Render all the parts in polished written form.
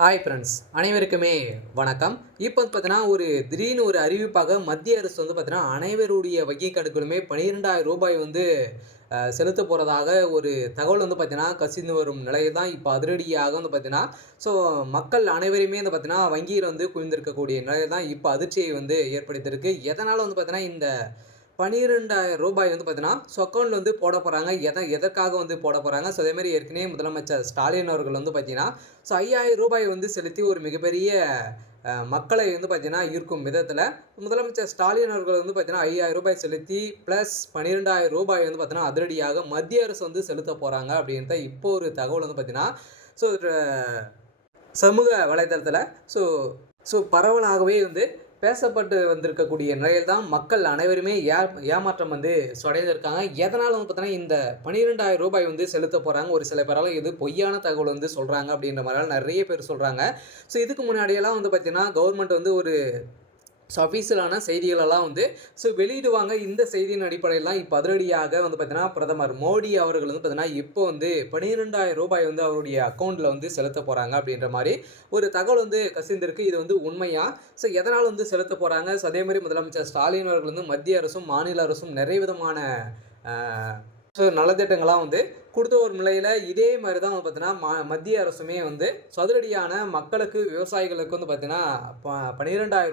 Hi friends, அனைவருக்குமே வணக்கம். இப்போ பார்த்தீங்கன்னா திடீர்னு ஒரு அறிவிப்பாக மத்திய அரசு பார்த்தீங்கன்னா அனைவருடைய வங்கி கணக்குகளுமே ரூ. 12,000 செலுத்த போகிறதாக ஒரு தகவல் பார்த்தீங்கன்னா கசிந்து வரும் நிலையில் தான் இப்போ அதிரடியாக பார்த்தீங்கன்னா ஸோ மக்கள் அனைவருமே பார்த்தீங்கன்னா வங்கியில் குவிந்திருக்கக்கூடிய நிலையில் தான் இப்போ அதிர்ச்சியை ஏற்படுத்தியிருக்கு. எதனால் பார்த்தீங்கன்னா இந்த ரூ. 12,000 பார்த்தீங்கன்னா அக்கௌண்ட்ல போட போகிறாங்க. எதற்காக போட போகிறாங்க. ஸோ அதேமாதிரி ஏற்கனவே முதலமைச்சர் ஸ்டாலின் அவர்கள் பார்த்தீங்கன்னா ஸோ ரூ. 5,000 செலுத்தி ஒரு மிகப்பெரிய மக்களை பார்த்தீங்கன்னா ஈர்க்கும் விதத்தில் முதலமைச்சர் ஸ்டாலின் அவர்கள் பார்த்தீங்கன்னா ரூ. 5,000 செலுத்தி ப்ளஸ் ரூ. 12,000 பார்த்தீங்கன்னா அதிரடியாக மத்திய அரசு செலுத்த போகிறாங்க அப்படின்றத இப்போ ஒரு தகவல் பார்த்தீங்கன்னா ஸோ சமூக வலைதளத்தில் ஸோ ஸோ பரவலாகவே பேசப்பட்டு வந்திருக்கக்கூடிய நிலையில் தான் மக்கள் அனைவருமே ஏமாற்றம் அடைந்திருக்காங்க. எதனால் பார்த்தீங்கன்னா இந்த ரூ. 12,000 செலுத்த போகிறாங்க. ஒரு சில பேரால் இது பொய்யான தகவல் சொல்கிறாங்க அப்படின்ற மாதிரிலாம் நிறைய பேர் சொல்கிறாங்க. ஸோ இதுக்கு முன்னாடியெல்லாம் பார்த்தீங்கன்னா கவர்மெண்ட் ஒரு அஃபீஷியலான செய்திகளெல்லாம் ஸோ வெளியிடுவாங்க. இந்த செய்தியின் அடிப்படையில் தான் இப்போ அதிரடியாக பார்த்தீங்கன்னா பிரதமர் மோடி அவர்கள் பார்த்தீங்கன்னா இப்போ ரூ. 12,000 அவருடைய அக்கௌண்ட்டில் செலுத்த போகிறாங்க அப்படின்ற மாதிரி ஒரு தகவல் கசிந்திருக்கு. இது உண்மையா? ஸோ எதனால் செலுத்த போகிறாங்க? ஸோ அதே மாதிரி முதலமைச்சர் ஸ்டாலின் அவர்கள் மத்திய அரசும் மாநில அரசும் நிறைய விதமான ஸோ நலத்திட்டங்களாம் கொடுத்த ஒரு நிலையில் இதே மாதிரி தான் பார்த்தீங்கன்னா மத்திய அரசுமே சதுரடியான மக்களுக்கு விவசாயிகளுக்கு பார்த்தீங்கன்னா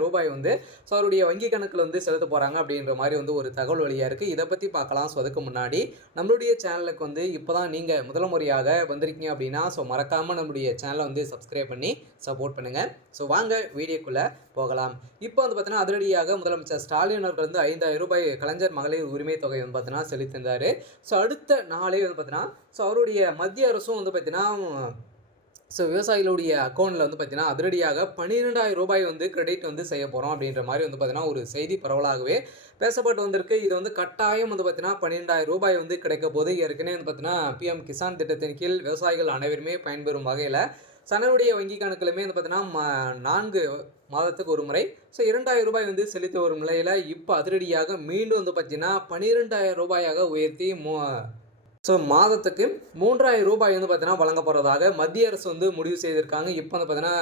ரூ. 12,000 ஸோ அவருடைய வங்கி கணக்கில் செலுத்த போகிறாங்க அப்படின்ற மாதிரி ஒரு தகவல் வழியாக இருக்குது. இதை பற்றி பார்க்கலாம். ஸோ அதுக்கு முன்னாடி நம்மளுடைய சேனலுக்கு இப்போ தான் நீங்கள் முதல் முறையாக வந்திருக்கீங்க அப்படின்னா ஸோ மறக்காமல் நம்மளுடைய சேனலை சப்ஸ்கிரைப் பண்ணி சப்போர்ட் பண்ணுங்கள். ஸோ வாங்க வீடியோக்குள்ளே போகலாம். இப்போ பார்த்தீங்கன்னா அதிரடியாக முதலமைச்சர் ஸ்டாலின் அவர்கள் ரூ. 5,000 கலைஞர் மகளிர் உரிமை தொகை பார்த்தீங்கன்னா செலுத்தியிருந்தார். ஸோ அடுத்த நாளே பார்த்தீங்கன்னா ஸோ அவருடைய மத்திய அரசும் பார்த்தீங்கன்னா ஸோ விவசாயிகளுடைய அக்கௌண்ட்டில் பார்த்தீங்கன்னா அதிரடியாக ரூ. 12,000 கிரெடிட் செய்ய போகிறோம் அப்படின்ற மாதிரி பார்த்தீங்கன்னா ஒரு செய்தி பரவலாகவே பேசப்பட்டு வந்திருக்கு. இது கட்டாயம் பார்த்தீங்கன்னா ரூ. 12,000 கிடைக்க போது ஏற்கனவே பார்த்தீங்கன்னா PM கிசான் திட்டத்தின் கீழ் விவசாயிகள் அனைவருமே பயன்பெறும் வகையில் சனருடைய வங்கி கணக்கிலுமே பார்த்தீங்கன்னா 4 மாதத்துக்கு ஒரு முறை ஸோ ரூ. 2,000 செலுத்தி வரும் நிலையில் இப்போ அதிரடியாக மீண்டும் பார்த்தீங்கன்னா ரூ. 12,000 உயர்த்தி ஸோ மாதத்துக்கு ரூ. 3,000 பார்த்தீங்கன்னா வழங்கப்படுறதாக மத்திய அரசு முடிவு செய்திருக்காங்க. இப்போ பார்த்தீங்கன்னா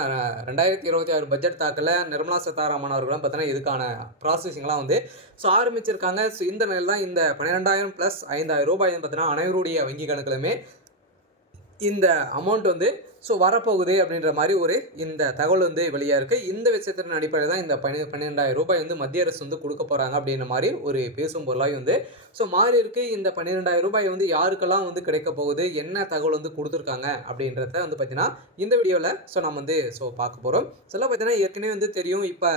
2026 பட்ஜெட் தாக்கல நிர்மலா சீதாராமன் அவர்களும் பார்த்தீங்கன்னா இதுக்கான ப்ராசஸிங்லாம் ஸோ ஆரம்பிச்சிருக்காங்க. ஸோ இந்த நிலையில் தான் இந்த 12,000 + ரூ. 5,000 பார்த்தீங்கன்னா அனைவருடைய வங்கி கணக்கிலுமே இந்த அமௌண்ட் ஸோ வரப்போகுது அப்படின்ற மாதிரி இந்த தகவல் வெளியாக இருக்குது. இந்த விஷயத்தின் அடிப்படையில் தான் இந்த ரூ. 12,000 மத்திய அரசு கொடுக்க போகிறாங்க அப்படின்ற மாதிரி பேசும் பொருளாக ஸோ மாறி இருக்குது. இந்த ரூ. 12,000 யாருக்கெல்லாம் கிடைக்க போகுது, என்ன தகவல் கொடுத்துருக்காங்க அப்படின்றத பார்த்தீங்கன்னா இந்த வீடியோவில் ஸோ நம்ம ஸோ பார்க்க போகிறோம். சில பார்த்தீங்கன்னா ஏற்கனவே தெரியும். இப்போ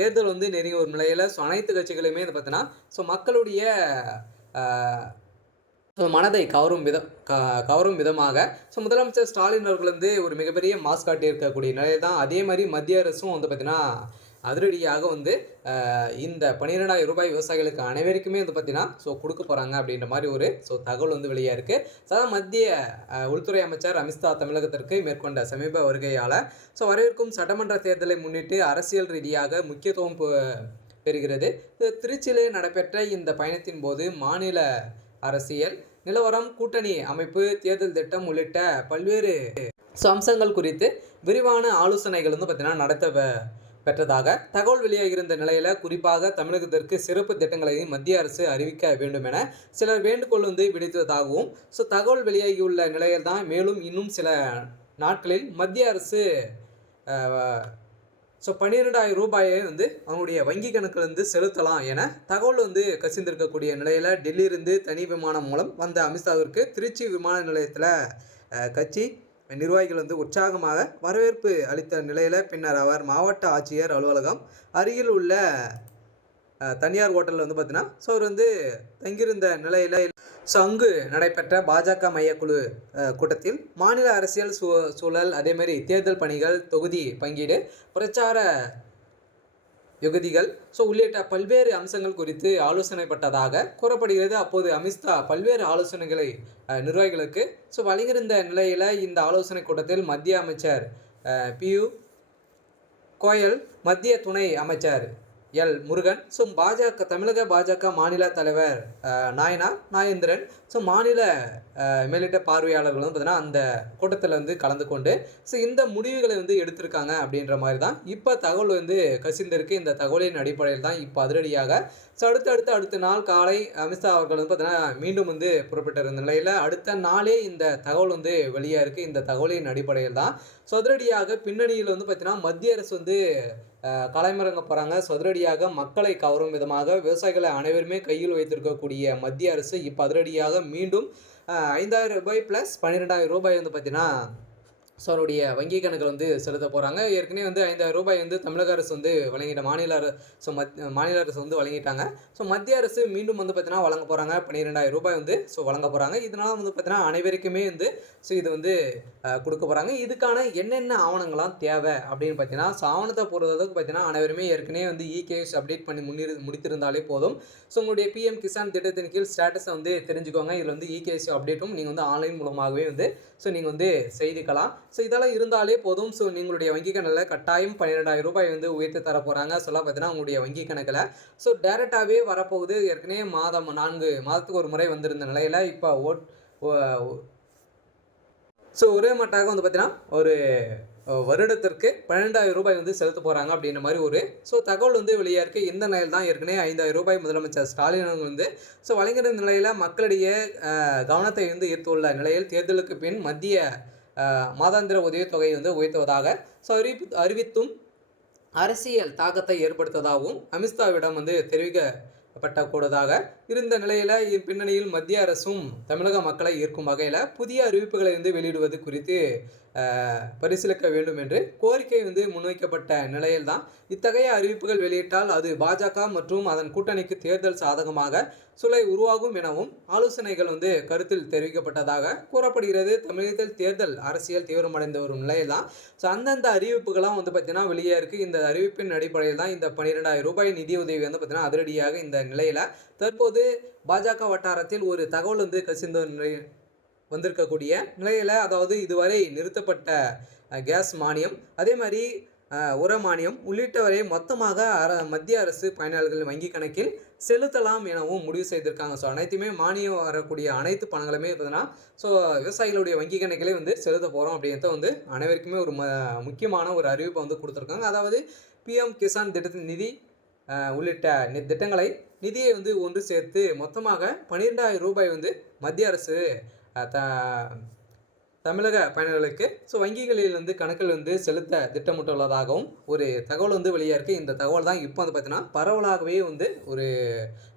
தேர்தல் நெருங்கி ஒரு நிலையில் ஸோ அனைத்து கட்சிகளுமே பார்த்தீங்கன்னா ஸோ மக்களுடைய மனதை கவரும் விதமாக ஸோ முதலமைச்சர் ஸ்டாலின் அவர்கள் ஒரு மிகப்பெரிய மாஸ் காட்டியிருக்கக்கூடிய நிலையில் தான் அதே மாதிரி மத்திய அரசும் பார்த்தீங்கன்னா அதிரடியாக இந்த ரூ. 12,000 விவசாயிகளுக்கு அனைவருக்குமே பார்த்தீங்கன்னா ஸோ கொடுக்க போகிறாங்க அப்படின்ற மாதிரி ஸோ தகவல் வெளியாக இருக்குது. ஸோ மத்திய உள்துறை அமைச்சர் அமித்ஷா தமிழகத்திற்கு மேற்கொண்ட சமீப வருகையால் ஸோ வரவிருக்கும் சட்டமன்ற தேர்தலை முன்னிட்டு அரசியல் ரீதியாக முக்கியத்துவம் பெறுகிறது. திருச்சியிலே நடைபெற்ற இந்த பயணத்தின் போது மாநில அரசியல் நிலவரம், கூட்டணி அமைப்பு, தேர்தல் திட்டம் உள்ளிட்ட பல்வேறு அம்சங்கள் குறித்து விரிவான ஆலோசனைகள் பார்த்தீங்கன்னா நடத்த பெற்றதாக தகவல் வெளியாகியிருந்த நிலையில் குறிப்பாக தமிழகத்திற்கு சிறப்பு திட்டங்களை மத்திய அரசு அறிவிக்க வேண்டும் என சிலர் வேண்டுகோள் விடுத்ததாகவும் ஸோ தகவல் வெளியாகியுள்ள நிலையில் தான் மேலும் இன்னும் சில நாட்களில் மத்திய அரசு ஸோ ரூ. 12,000 அவங்களுடைய வங்கி கணக்கில் செலுத்தலாம் என தகவல் கசிந்திருக்கக்கூடிய நிலையில் டெல்லியிலிருந்து தனி விமானம் மூலம் வந்த அமித்ஷாவிற்கு திருச்சி விமான நிலையத்தில் கட்சி நிர்வாகிகள் உற்சாகமாக வரவேற்பு அளித்த நிலையில் பின்னர் அவர் மாவட்ட ஆட்சியர் அலுவலகம் அருகில் உள்ள தனியார் ஹோட்டலில் பார்த்தீங்கன்னா ஸோ அவர் தங்கியிருந்த நிலையில் ஸோ அங்கு நடைபெற்ற பாஜக மையக்குழு கூட்டத்தில் மாநில அரசியல் சூழல், அதேமாதிரி தேர்தல் பணிகள், தொகுதி பங்கீடு, பிரச்சார யுகதிகள் ஸோ உள்ளிட்ட பல்வேறு அம்சங்கள் குறித்து ஆலோசனைப்பட்டதாக கூறப்படுகிறது. அப்போது அமித்ஷா பல்வேறு ஆலோசனைகளை நிர்வாகிகளுக்கு ஸோ வழங்கியிருந்த நிலையில் இந்த ஆலோசனை கூட்டத்தில் மத்திய அமைச்சர் பியூ கோயல், மத்திய துணை அமைச்சர் எல். முருகன். ஸோ தமிழக பாஜக மாநில தலைவர் நாயனார் நாகேந்திரன். ஸோ மாநில மேலிட்ட பார்வையாளர்கள் வந்து பார்த்தீங்கன்னா அந்த கூட்டத்தில் வந்து கலந்து கொண்டு ஸோ இந்த முடிவுகளை வந்து எடுத்திருக்காங்க அப்படின்ற மாதிரி தான் இப்போ தகவல் வந்து கசிந்திருக்கு. இந்த தகவலின் அடிப்படையில் தான் இப்போ அதிரடியாக ஸோ அடுத்த நாள் காலை அமித்ஷா அவர்கள் வந்து பார்த்தீங்கன்னா மீண்டும் வந்து புறப்பட்டிருந்த நிலையில் அடுத்த நாளே இந்த தகவல் வந்து வெளியாக இருக்குது. இந்த தகவலின் அடிப்படையில் தான் ஸோ அதிரடியாக பின்னணியில் வந்து பார்த்தீங்கன்னா மத்திய அரசு வந்து களமிறங்க போகிறாங்க. ஸோ அதிரடியாக மக்களை கவரும் விதமாக விவசாயிகளை அனைவருமே கையில் வைத்திருக்கக்கூடிய மத்திய அரசு இப்போ அதிரடியாக மீண்டும் ரூ. 5,000 ப்ளஸ் ரூ. 12,000 வந்து பார்த்தீங்கன்னா ஸோ அவருடைய வங்கி கணக்கில் வந்து செலுத்த போகிறாங்க. ஏற்கனவே வந்து ரூ. 5,000 வந்து தமிழக அரசு வந்து வழங்கிட்ட மாநில அரசு வந்து வழங்கிட்டாங்க. ஸோ மத்திய அரசு மீண்டும் வந்து பார்த்தீங்கன்னா வழங்க போகிறாங்க. ரூ. 12,000 வந்து ஸோ வழங்க போகிறாங்க. இதனால் வந்து பார்த்தீங்கன்னா அனைவருக்குமே வந்து ஸோ இது வந்து கொடுக்க போகிறாங்க. இதுக்கான என்னென்ன ஆவணங்கள்லாம் தேவை அப்படின்னு பார்த்தீங்கன்னா ஸோ ஆவணத்தை பொறுத்தளவுக்கு பார்த்தீங்கன்னா அனைவருமே ஏற்கனவே வந்து இகேஎஸ் அப்டேட் பண்ணி முடித்திருந்தாலே போதும். ஸோ உங்களுடைய பிஎம் கிசான் திட்டத்தின் கீழ் ஸ்டேட்டஸை வந்து தெரிஞ்சுக்கோங்க. இதில் வந்து இகேஎஸ் அப்டேட்டும் நீங்கள் வந்து ஆன்லைன் மூலமாகவே வந்து ஸோ நீங்கள் வந்து செய்திக்கலாம். ஸோ இதெல்லாம் இருந்தாலே போதும். ஸோ உங்களுடைய வங்கி கணக்கில் கட்டாயம் ரூ. 12,000 வந்து உயர்த்தி தர போகிறாங்க. சொல்ல பார்த்தீங்கன்னா உங்களுடைய வங்கி கணக்கில் ஸோ டேரெக்டாகவே வரப்போகுது. ஏற்கனவே 4 மாதத்துக்கு ஒரு முறை வந்திருந்த நிலையில் இப்போ ஸோ ஒரே மட்டாக வந்து பார்த்தீங்கன்னா ஒரு வருடத்திற்கு ரூ. 12,000 வந்து செலுத்த போகிறாங்க அப்படின்ற மாதிரி ஒரு ஸோ தகவல் வந்து வெளியாக இருக்குது. இந்த நிலையில் தான் ஏற்கனவே ரூ. 5,000 முதலமைச்சர் ஸ்டாலின் அவர்கள் வந்து ஸோ வழங்கின நிலையில் மக்களிடையே கவனத்தை வந்து ஈர்த்துள்ள நிலையில் தேர்தலுக்கு பின் மத்திய மாதாந்திர உதவித்தொகை வந்து உயர்த்துவதாக ஸோ அறிவித்தும் அரசியல் தாக்கத்தை ஏற்படுத்துவதாகவும் அமித்ஷாவிடம் வந்து தெரிவிக்கப்படக்கூடதாக இருந்த நிலையில் பின்னணியில் மத்திய அரசும் தமிழக மக்களை ஈர்க்கும் வகையில் புதிய அறிவிப்புகளை வந்து வெளியிடுவது குறித்து பரிசீலிக்க வேண்டும் என்று கோரிக்கை வந்து முன்வைக்கப்பட்ட நிலையில்தான் இத்தகைய அறிவிப்புகள் வெளியிட்டால் அது பாஜக மற்றும் அதன் கூட்டணிக்கு தேர்தல் சாதகமாக சூழலை உருவாகும் எனவும் ஆலோசனைகள் வந்து கருத்தில் தெரிவிக்கப்பட்டதாக கூறப்படுகிறது. தமிழகத்தில் தேர்தல் அரசியல் தீவிரமடைந்து வரும் நிலையில் தான் ஸோ அந்தந்த அறிவிப்புகள்லாம் வந்து பார்த்தீங்கன்னா வெளியே இருக்குது. இந்த அறிவிப்பின் அடிப்படையில் தான் இந்த ரூ. 12,000 நிதியுதவி வந்து பார்த்தீங்கன்னா அதிரடியாக இந்த நிலையில் தற்போது பாஜக வட்டாரத்தில் ஒரு தகவல் வந்து கசிந்த வந்திருக்கக்கூடிய நிலையில், அதாவது இதுவரை நிறுத்தப்பட்ட கேஸ் மானியம், அதே மாதிரி உர மானியம் உள்ளிட்டவரை மொத்தமாக மத்திய அரசு பயனாளர்கள் வங்கி கணக்கில் செலுத்தலாம் எனவும் முடிவு செய்திருக்காங்க. ஸோ அனைத்துமே மானியம் வரக்கூடிய அனைத்து பணங்களுமே பார்த்தீங்கன்னா ஸோ விவசாயிகளுடைய வங்கி கணக்கிலே வந்து செலுத்த போகிறோம் அப்படின்றத வந்து அனைவருக்குமே ஒரு முக்கியமான ஒரு அறிவிப்பை வந்து கொடுத்துருக்காங்க. அதாவது பிஎம் கிசான் திட்டத்தின் நிதி உள்ளிட்ட திட்டங்களை நிதியை வந்து ஒன்று சேர்த்து மொத்தமாக ரூ. 12,000 வந்து மத்திய அரசு தமிழக பயனாளர்களுக்கு ஸோ வங்கிகளில் வந்து கணக்கில் வந்து செலுத்த திட்டமிட்டுள்ளதாகவும் ஒரு தகவல் வந்து வெளியாக இருக்குது. இந்த தகவல் தான் இப்போ வந்து பார்த்தீங்கன்னா பரவலாகவே வந்து ஒரு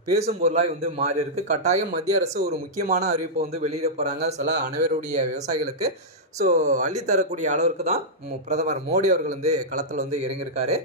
பேசும் பொருளாக வந்து மாறி இருக்குது. கட்டாயம் மத்திய அரசு ஒரு முக்கியமான அறிவிப்பை வந்து வெளியிட போகிறாங்க. சில அனைவருடைய விவசாயிகளுக்கு ஸோ அள்ளித்தரக்கூடிய அளவிற்கு தான் பிரதமர் மோடி அவர்கள் வந்து களத்தில் வந்து இறங்கியிருக்காரு.